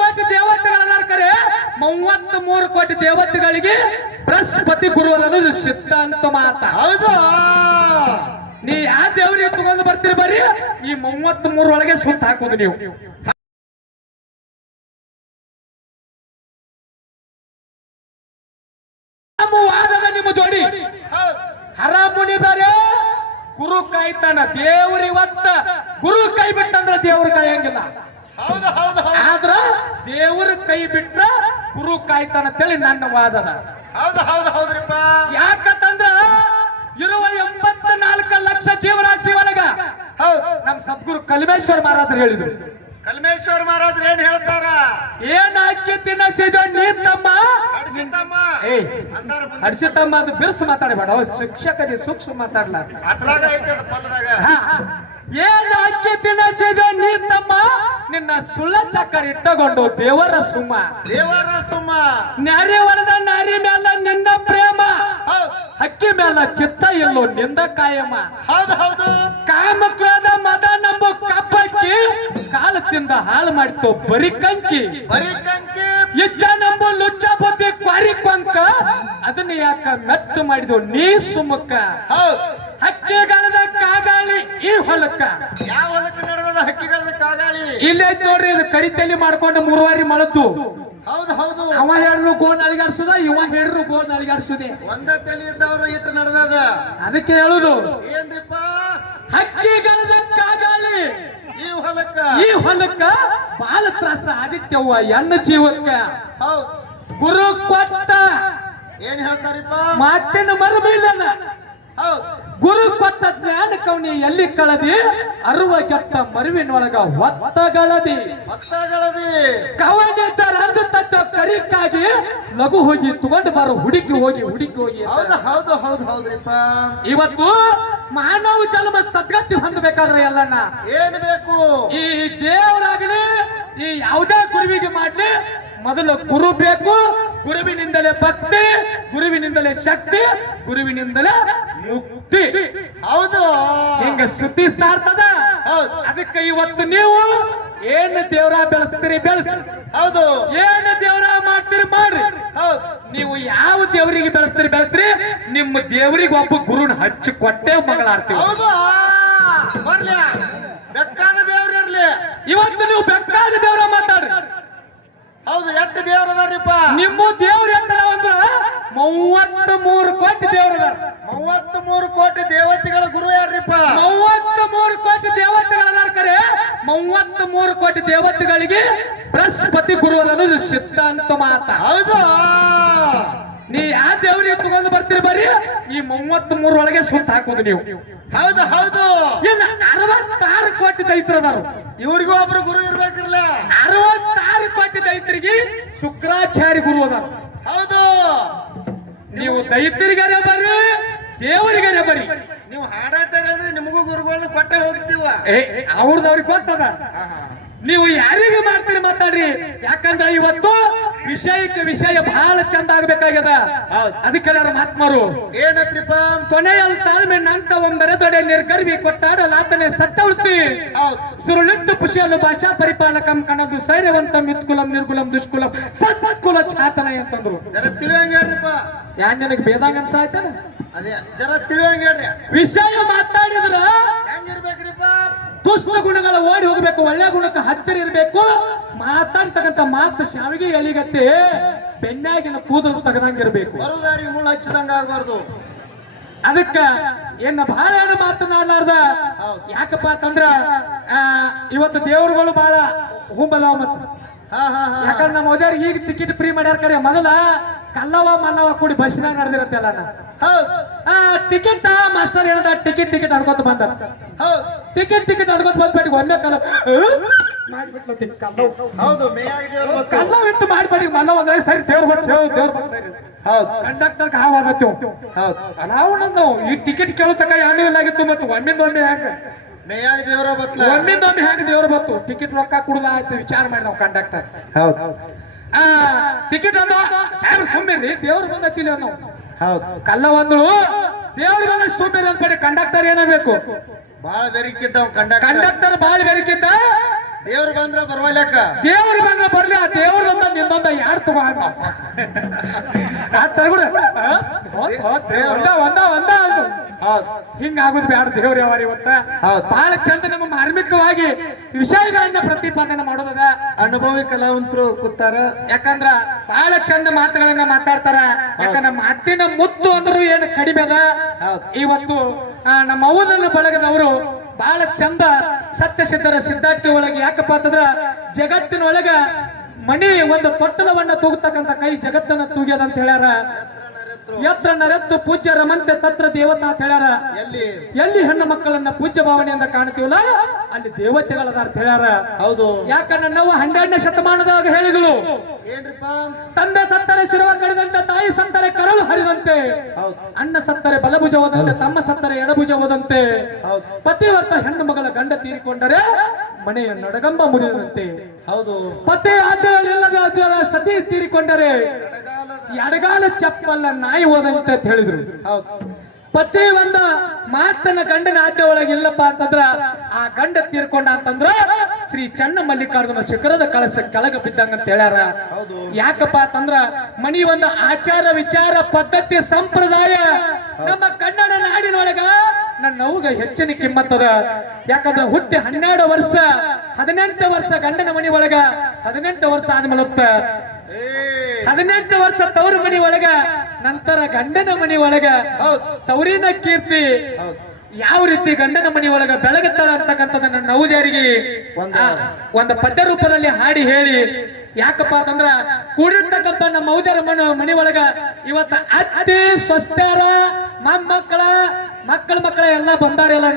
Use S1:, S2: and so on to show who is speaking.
S1: ಕೋಟಿ ದೇವತೆಗಳ ಕರೆ ಮೂವತ್ತ್ ಮೂರು ಕೋಟಿ ದೇವತೆಗಳಿಗೆ ಬೃಹಸ್ಪತಿ ಗುರು ಅನ್ನೋದು ಸಿದ್ಧಾಂತ ಮಾತ.
S2: ಹೌದು?
S1: ನೀ ಯಾ ದೇವರಿಗೆ ತಗೊಂಡು ಬರ್ತೀರಿ ಬರ್ರಿ ಈ ಮೂವತ್ತ್ ಮೂರು ಒಳಗೆ ಸುತ್ತ ಹಾಕೋದು ನೀವು. ನಮ್ಮ ವಾದದ ನಿಮ್ಮ ಜೋಡಿ. ಹರ ಮುನಿದರೆ ಗುರು ಕಾಯ್ತಾನ. ದೇವ್ರ ಇವತ್ತ ಗುರು ಕೈ ಬಿಟ್ಟಂದ್ರೆ ದೇವ್ರ ಕಾಯಂಗಿಲ್ಲ. ಆದ್ರ ದೇವರ ಕೈ ಬಿಟ್ಟ ಗುರು ಕಾಯ್ತಾನ ಅಂತೇಳಿ ನನ್ನ ವಾದನ
S2: ಹೌದು ಹೌದು ಹೌದ್ರಿಪ್ಪ.
S1: ಯಾಕಂತಂದ್ರ ಇರುವ ಎಂಬತ್ತ ನಾಲ್ಕು ಲಕ್ಷ ಜೀವರಾಶಿ ಒಳಗ
S2: ಹೌದು.
S1: ನಮ್ ಸದ್ಗುರು ಕಲ್ಮೇಶ್ವರ ಮಹಾರಾಜರು ಹೇಳಿದ್ರು.
S2: ಕಲ್ಮೇಶ್ವರ ಮಹಾರಾಜ್ರು ಏನ್ ಹೇಳ್ತಾರ?
S1: ಏನ್ ಅಕ್ಕಿ ತಿನ್ನಸಿದ ನೀ ತಮ್ಮ. ಹರ್ಷಿತಮ್ಮ. ಅದು ಬಿರ್ಸು ಮಾತಾಡಬೇಡ. ಶಿಕ್ಷಕದಿ ಸೂಕ್ಷ್ಮ ಮಾತಾಡ್ಲಾ
S2: ಅದ್ರಾಗ ಐತೆ ಪಲ್ಲದಾಗ.
S1: ಏನ್ ಅಕ್ಕಿ ತಿನ್ನಸಿದ ನೀ ತಮ್ಮ ನಿನ್ನ ಸುಳ್ಳ ಚಕ್ಕರ್ ಇಟ್ಟಕೊಂಡು ದೇವರ ಸುಮ್ಮ
S2: ದೇವರ ಸುಮ್ಮ
S1: ನಾರಿ ಹೊಡೆದ ನಾರಿ ಮ್ಯಾಲ ನಿನ್ನ ಪ್ರೇಮ. ಹಕ್ಕಿ ಮ್ಯಾಲ ಚಿತ್ತ ಎಲ್ಲೋ ನಿಂದ ಕಾಯಮ.
S2: ಹೌದು ಹೌದು.
S1: ಕಾಮ ಕ್ರೋಧ ಮದ ನಂಬು ಕಪ್ಪಕ್ಕಿ ಕಾಲ ತಿಂದ ಹಾಳು ಮಾಡ್ತು ಬರಿ ಕಂಕಿ.
S2: ಬರಿ ಕಂಕಿ.
S1: ಇಜ್ಜ ನಂಬು ಲುಚ್ಚ ಬುದ್ಧಿ ಕ್ವಾರಿ ಕೊಂಕ. ಅದನ್ನ ಯಾಕ ಮೆಟ್ಟು ಮಾಡಿದ್ವು ನೀ ಸುಮಕ್ಕ ಹಕ್ಕಿಗಳದ ಕಾಗಾಳಿ ಈ ಹೊಲಕ್ಕ.
S2: ಯಾವ ಹೊಲಕ್ಕೆ ನಡೆದ ಹಕ್ಕಿಗಳದ ಕಾಗಾಳಿ?
S1: ಇಲ್ಲೇ ಐತ್ ನೋಡ್ರಿ ಇದು ಕರಿತಲಿ ಮಾಡ್ಕೊಂಡು ಮೂರುವಾರಿ ಮಳತು
S2: ಹೌದು ಹೌದು.
S1: ಅವ ಹೇಳ್ರು ಗೋನ್ ಅಳಿಗಾಡ್ಸುದ ಇವ ಹೇಳ್ರು ಗೋನ್ ಅಳಿಗಾಡ್ಸುದೆ
S2: ಒಂದ ತಲೆ ಇದ್ದವ್ರು ಇಟ್ಟು ನಡೆದದ.
S1: ಅದಕ್ಕೆ ಹೇಳುದು
S2: ಏನ್ರಿಪ್ಪ?
S1: ಹಕ್ಕಿಗಳದ ಕಾಗಾಳಿ.
S2: ಈ ಹೊಲಕ್ಕ.
S1: ಈ ಹೊಲಕ್ಕ ಬಾಳ ತ್ರಾಸ ಆದಿತ್ಯವ್ವ ಎಣ್ಣ ಜೀವಕ್ಕ.
S2: ಹೌದು.
S1: ಗುರು ಕೊಟ್ಟ.
S2: ಏನ್ ಹೇಳ್ತಾರಿಪ್ಪ?
S1: ಮಾತಿನ ಮರುಬಿಲ್ಲದ
S2: ಹೌದು.
S1: ಗುರು ಕೊಟ್ಟ ಜ್ಞಾನ ಕವನಿ ಎಲ್ಲಿ ಕಳದಿ? ಅರುವ ಕೆಟ್ಟ ಮರುವಿನೊಳಗ ಒತ್ತಗಳದಿ.
S2: ಒತ್ತಗಳದಿ.
S1: ಕವನಿ ರಾಜ ತತ್ತ ಕರಿಕಾಗಿ ಲಘು ಹೋಗಿ ತಗೊಂಡು ಬಾರೋ ಹುಡುಕಿ ಹೋಗಿ ಹುಡುಕಿ ಹೋಗಿ.
S2: ಹೌದು ಹೌದು ಹೌದು ಹೌದ್ರಿಪ್ಪ.
S1: ಇವತ್ತು ಮಾನವ ಜನ್ಮ ಸದ್ಗತಿ ಹೊಂದಬೇಕಾದ್ರೆ ಎಲ್ಲಣ್ಣ
S2: ಏನ್ ಬೇಕು?
S1: ಈ ದೇವರಾಗ್ಲಿ ಈ ಯಾವುದೇ ಗುರುವಿಗೆ ಮಾಡ್ಲಿ ಮೊದಲು ಗುರು ಬೇಕು ಗುರುವಿನಿಂದಲೇ ಭಕ್ತಿ ಗುರುವಿನಿಂದಲೇ ಶಕ್ತಿ ಗುರುವಿನಿಂದಲೇ ಮುಕ್ತಿ.
S2: ಹೌದು.
S1: ಹಿಂಗ ಸುದ್ದಿ
S2: ಸಾರ್ಥದ?
S1: ಅದಕ್ಕೆ ಇವತ್ತು ನೀವು ಏನು ದೇವರ ಬೆಳೆಸ್ತೀರಿ ಬೆಳೆಸ್ರಿ.
S2: ಹೌದು.
S1: ಏನು ದೇವರ ಮಾಡ್ತೀರಿ ಮಾಡ್ರಿ. ನೀವು ಯಾವ ದೇವರಿಗೆ ಬೆಳೆಸ್ತೀರಿ ಬೆಳೆಸ್ರಿ. ನಿಮ್ಮ ದೇವರಿಗೆ ಒಬ್ಬ ಗುರುನ ಹಚ್ಚಿ ಕೊಟ್ಟೆ ಮಗಳಾಡ್ತೀವಿ.
S2: ಹೌದು. ಬರ್ಲಿ. ಬೆಕ್ಕಾದ ದೇವ್ರ ಇರ್ಲಿ.
S1: ಇವತ್ತು ನೀವು ಬೇಕಾದ ದೇವರ ಮಾತಾಡ್ರಿ.
S2: ಹೌದು ಎಷ್ಟು ದೇವ್ರ ಅದಾರಿಪ್ಪ
S1: ನಿಮ್ಮ ದೇವ್ರ ಎಂದ್ರ ಅಂದ್ರ ಮೂವತ್ತ ಮೂರು ಕೋಟಿ ದೇವ್ರದ
S2: ಮೂವತ್ತ್ ಮೂರು ಕೋಟಿ ದೇವತೆಗಳ ಗುರು ಯಾರ್ರಿಪ್ಪ?
S1: ಮೂವತ್ತ ಮೂರು ಕೋಟಿ ದೇವತೆಗಳ ಕರೆ. ಮೂವತ್ತ ಮೂರು ಕೋಟಿ ದೇವತೆಗಳಿಗೆ ಬೃಹಸ್ಪತಿ ಗುರು ಅನ್ನೋದು ಸಿದ್ಧಾಂತ ಮಾತ.
S2: ಹೌದು.
S1: ನೀ ಯಾ ದೇವ್ರಿಗೆ ತಗೊಂಡು ಬರ್ತೀರಿ ಬರ್ರಿ ಈ ಮೂವತ್ತ್ ಮೂರು ಒಳಗೆ ಸುತ್ತ ಹಾಕೋದು ನೀವು.
S2: ಹೌದು ಹೌದು.
S1: ಇನ್ನು ಅರವತ್ತಾರು ಕೋಟಿ ದೈತ್ರದವರು
S2: ಇವ್ರಿಗೂ ಒಬ್ರು ಗುರು ಇರ್ಬೇಕಿರ್ಲ.
S1: ದೈತ್ರಿಗೆ ಶುಕ್ರಾಚಾರ್ಯ ಗುರು ಅದಾರ.
S2: ಹೌದು.
S1: ನೀವು ದೈತ್ಯರಿಗಾರೆ ಬರ್ರಿ ದೇವರಿಗಾರೆ ಬರ್ರಿ.
S2: ನೀವು ಹಾಡಾಡ್ತಾರೆ ಅಂದ್ರೆ ನಿಮಗೂ ಗುರುಗಳನ್ನ ಕೊಟ್ಟೆ ಹೋಗ್ತೀವ.
S1: ಏ ಅವ್ರದ್ದು ಅವ್ರಿಗೆ ಗೊತ್ತದ. ನೀವು ಯಾರಿಗೆ ಮಾಡ್ತೀರಿ ಮಾತಾಡ್ರಿ? ಯಾಕಂದ್ರೆ ಇವತ್ತು ವಿಷಯಕ್ಕೆ ವಿಷಯ ಬಹಳ ಚಂದ ಆಗ್ಬೇಕಾಗ್ಯದ.
S2: ಹೌದು.
S1: ಅದಕ್ಕೆ ಮಹಾತ್ಮರು
S2: ಏನತ್ರಿಪ
S1: ಕೊನೆಯಲ್ಲಿ ತಾಳ್ಮೆ ನಂತ ಒಂದರೆ ದೊಡೆ ನಿರ್ಗರ್ವಿ ಕೊಟ್ಟಾಡಲಾತನೆ ಸತ್ತವೃತ್ತಿ ಸುರುಳಿಟ್ಟು ಖುಷಿಯಲ್ಲೂ ಭಾಷಾ ಪರಿಪಾಲಕಂ ಕಣದು ಸೈರ್ಯವಂತ ಮಿತ್ಕುಲಂ ನಿರ್ಗುಲಂ ದುಷ್ಕುಲಂ ಸತ್ಕುಲ ಚಾತನ ಅಂತಂದ್ರು. ಯಾನ್ ನನಗೆ ಬೇದಂಗ ಅನ್ಸಾಯ್ತನ?
S2: ಅದೇ ಜರ ತಿಳಿಯಂಗ
S1: ವಿಷಯ ಮಾತಾಡಿದ್ರ
S2: ಹೆಂಗಿರ್ಬೇಕ್ರಿಪ್ಪ
S1: ದುಷ್ಟ ಗುಣಗಳ ಓಡಿ ಹೋಗ್ಬೇಕು ಒಳ್ಳೆ ಗುಣಕ್ಕೆ ಹತ್ತಿರ ಇರ್ಬೇಕು. ಮಾತಾಡ್ತಕ್ಕಂಥ ಮಾತು ಶಾವಿಗೆ ಎಲಿಗತ್ತೆ ಬೆನ್ನಾಗಿನ ಕೂದಲು ತೆಗೆದಂಗಿರ್ಬೇಕು.
S2: ಬರುದಾರಿ ಮುಳ್ಳು ಹಚ್ಚಿದಂಗ ಆಗ್ಬಾರ್ದು.
S1: ಅದಕ್ಕ ಏನ ಬಹಳ ಏನು ಮಾತನಾಡ್ಲಾರ್ದ. ಯಾಕಪ್ಪ ಅಂತಂದ್ರ ಇವತ್ತು ದೇವರುಗಳು ಬಹಳ ಹುಂಬದಾವ ಮತ್ತ ಯಾಕಂದ್ರೆ ನಮ್ಮ ಓದ್ಯಾರ ಈಗ ಟಿಕೆಟ್ ಫ್ರೀ ಮಾಡ್ಯಾರ ಕರೆ ಮೊದಲ ಕಲ್ಲವ ಮಲ್ಲವ ಕೂಡಿ ಬಸ್ಸಿನಾಗ ನಡೆದಿರತ್ತೆ ಅಲ್ಲ
S2: ಹೌದು.
S1: ಆ ಟಿಕೆಟ್ ಮಾಸ್ಟರ್ ಏನದ ಟಿಕೆಟ್ ಟಿಕೆಟ್ ಅನ್ಕೋತ ಬಂದ ಟಿಕೆಟ್ ಟಿಕೆಟ್ ಅನ್ಕೋತ ಬಂದ್ಬಿಟ್ಟು ಒಮ್ಮೆ ಕಲ್ಲ ಮಾಡ್ಬಿಟ್ಲತ್ತಿ ಕಲ್ಲವ್.
S2: ಹೌದು ಮೇಯಾಗಿ ದೇವ್ರು ಗೊತ್ತು
S1: ಕಲ್ಲ ಬಿಟ್ಟು ಮಾಡ್ಬೇಡಿ ಮಲ್ಲ ಒಂದ್ರೆ ಸರಿ ದೇವ್ರ ಬಂದ್ ಸೇವ್ ದೇವ್ರ ಸರಿ.
S2: ಹೌದು.
S1: ಕಂಡಕ್ಟರ್ ಹಾವಾದತ್ತೀವ್
S2: ಹೌದು.
S1: ನಾವು ನಾವು ಈ ಟಿಕೆಟ್ ಕೇಳತಕ್ಕ ಯಾಣಿ ಆಗಿತ್ತು ಮತ್ತು ಒಮ್ಮಿಂದ ಒಮ್ಮೆ ಹ್ಯಾಂಗ
S2: ಮೇಯಾಗಿ ದೇವರ ಬತ್ಲ
S1: ಒಮ್ಮಿಂದ ಒಮ್ಮೆ ಹ್ಯಾಂಗ ದೇವ್ರ ಬತ್ತು ಟಿಕೆಟ್ ರೊಕ್ಕ ಕುಡ್ದ ಆಯ್ತು ವಿಚಾರ ಮಾಡಿದವ್ ಕಂಡಕ್ಟರ್.
S2: ಹೌದು.
S1: ಆ ಟಿಕೆಟ್ ಅಂದ ಸಾಹೇಬ್ರ ರೀ ದೇವ್ರ ಬಂದತ್ತಿಲ್ಲ ನಾವು
S2: ಹೌದು.
S1: ಕಲ್ಲ ಬಂದ್ರು ದೇವ್ರ ಬಂದ ಸುಮ್ಮಿರಿ ಅಂದ್ಬಿಟ್ಟು ಕಂಡಕ್ಟರ್ ಏನಾಗಬೇಕು?
S2: ಬಾಳ ಬೆರಿಕಿದ್ದ ಕಂಡಕ್ಟರ್.
S1: ಕಂಡಕ್ಟರ್ ಬೆರಿಕಿದ್ದ ಬೆರಕಿದ್ದ.
S2: ದೇವ್ರು ಬಂದ್ರ ಬರ್ವಲ್ಯಾಕ?
S1: ದೇವ್ರ ಬಂದ್ರ ಬರ್ಲಿ ಆ ದೇವ್ರದೊಂದ ನಿಂದೊಂದ ಯಾರು ತಗೋ ಒಂದ ಒಂದ ಒಂದ ಅಂದು
S2: ಹೌದ್.
S1: ಹಿಂಗ ಆಗುದು ಬ್ಯಾಡ ದೇವ್ರ ಯಾವಾರ ಇವತ್ತ. ಬಹಳ ಚಂದ ನಮ್ಮ ಮಾರ್ಮಿಕವಾಗಿ ವಿಷಯಗಳನ್ನ ಪ್ರತಿಪಾದನೆ ಮಾಡೋದದ.
S2: ಅನುಭವಿ ಕಲಾವಂತರು ಕೂತಾರ.
S1: ಯಾಕಂದ್ರ ಬಹಳ ಚಂದ ಮಾತುಗಳನ್ನ ಮಾತಾಡ್ತಾರ. ಯಾಕಂದ್ರ ಮಾತಿನ ಮುತ್ತು ಅಂದ್ರು ಏನು ಕಡಿಮೆ ಅದ. ಇವತ್ತು ನಮ್ಮ ಅವ್ವನ ಬಳಗದವರು ಬಹಳ ಚಂದ ಸತ್ಯಸಿದ್ಧರ ಸಿದ್ಧಾರ್ಥಿ ಒಳಗೆ ಯಾಕಪ್ಪ ಅಂತಂದ್ರ ಜಗತ್ತಿನೊಳಗ ಮಣಿ ಒಂದು ತೊಟ್ಟಲವನ್ನ ತೂಗತಕ್ಕಂತ ಕೈ ಜಗತ್ತನ್ನ ತೂಗ್ಯದಂತ ಹೇಳ್ಯಾರ. ಯತ್ರ ನರೆತ್ತು ಪೂಜ್ಯ ರಮಂತೆ ತತ್ರ ದೇವತಾ ಅಂತ ಹೇಳ್ಯಾರ.
S2: ಎಲ್ಲಿ?
S1: ಎಲ್ಲಿ ಹೆಣ್ಣು ಮಕ್ಕಳನ್ನ ಪೂಜ್ಯ ಭಾವನೆಯಿಂದ ಕಾಣ್ತೀವಲ್ಲ? ಅಲ್ಲಿ ದೇವತೆಗಳದ ಅಂತ ಹೇಳ್ಯಾರ.
S2: ಹೌದು.
S1: ಯಾಕಂದ್ರೆ ನಾವು ಹನ್ನೆರಡನೇ ಶತಮಾನದಾಗ ಹೇಳಿದಳು
S2: ಏನ್ರಿಪ್ಪ?
S1: ತಂದೆ ಸತ್ತರೆ ಶಿರುವ ಕಡಿದಂತೆ ತಾಯಿ ಸತ್ತರೆ ಕರಳು ಹರಿದಂತೆ. ಅಣ್ಣ ಸತ್ತರೆ ಬಲಭುಜ ಹೋದಂತೆ ತಮ್ಮ ಸತ್ತರೆ ಎಡಭುಜ ಹೋದಂತೆ.
S2: ಹೌದ್.
S1: ಪತಿವರ್ತ ಹೆಣ್ಣು ಮಗಳ ಗಂಡ ತೀರಿಕೊಂಡರೆ ಮನೆಯ ನಡಗಂಬ ಮುರಿದಂತೆ.
S2: ಹೌದು.
S1: ಪತಿ ಆದ್ಯಗಳಿಲ್ಲದೆ ಆದ್ಯಗಳ ಸತಿ ತೀರಿಕೊಂಡರೆ ಎಡಗಾಲ ಚಪ್ಪಲ್ಲ ನಾಯಿ ಹೋದಂತೆ ಅಂತ ಹೇಳಿದ್ರು.
S2: ಪತ್ತೆ
S1: ಪತಿ ಒಂದ ಮಾತನ್ನ ಗಂಡನ ಆದ್ಯ ಒಳಗೆ ಇಲ್ಲಪ್ಪ ಅಂತಂದ್ರ ಆ ಗಂಡ ತೀರ್ಕೊಂಡ ಅಂತಂದ್ರ ಶ್ರೀ ಚನ್ನ ಮಲ್ಲಿಕಾರ್ಜುನ ಶಿಖರದ ಕಳಸ ಕೆಳಗ ಬಿದ್ದಂಗ ಅಂತ ಹೇಳ್ಯಾರ. ಯಾಕಪ್ಪ ಅಂತಂದ್ರ ಮನಿ ಒಂದು ಆಚಾರ ವಿಚಾರ ಪದ್ಧತಿ ಸಂಪ್ರದಾಯ ನಮ್ಮ ಕನ್ನಡ ನಾಡಿನೊಳಗ ನನ್ನ ನೋವುಗ ಹೆಚ್ಚಿನ ಕಿಮ್ಮತ್ತದ. ಯಾಕಂದ್ರ ಹುಟ್ಟಿ ಹನ್ನೆರಡು ವರ್ಷ ಹದಿನೆಂಟು ವರ್ಷ ಗಂಡನ ಮನಿ ಒಳಗ ಹದಿನೆಂಟು ವರ್ಷ ಆದ್ಮೇಲೆ ಹದಿನೆಂಟು ವರ್ಷ ತವರು ಮನಿ ಒಳಗ ನಂತರ ಗಂಡನ ಮನಿ ಒಳಗ. ತವರಿನ ಕೀರ್ತಿ ಯಾವ ರೀತಿ ಗಂಡನ ಮನಿ ಒಳಗ ಬೆಳಗುತ್ತಾಳ ಅಂತಕ್ಕಂಥದ್ದನ್ನ ನವದೇರಿಗೆ
S2: ಒಂದು-
S1: ಒಂದು ಪದ್ಯ ರೂಪದಲ್ಲಿ ಹಾಡಿ ಹೇಳಿ ಯಾಕಪ್ಪ ಅಂತಂದ್ರ ಕೂಡಿರ್ತಕ್ಕಂಥ ನಮ್ಮ ಮೌದ್ಯರ ಮನ ಮನಿ ಒಳಗ ಇವತ್ತ ಅತಿ ಸ್ವಸ್ಥರ ಮೊಮ್ಮಕ್ಕಳ ಮಕ್ಕಳ ಮಕ್ಕಳ ಎಲ್ಲ ಬಂದಾರೆಲ್ಲ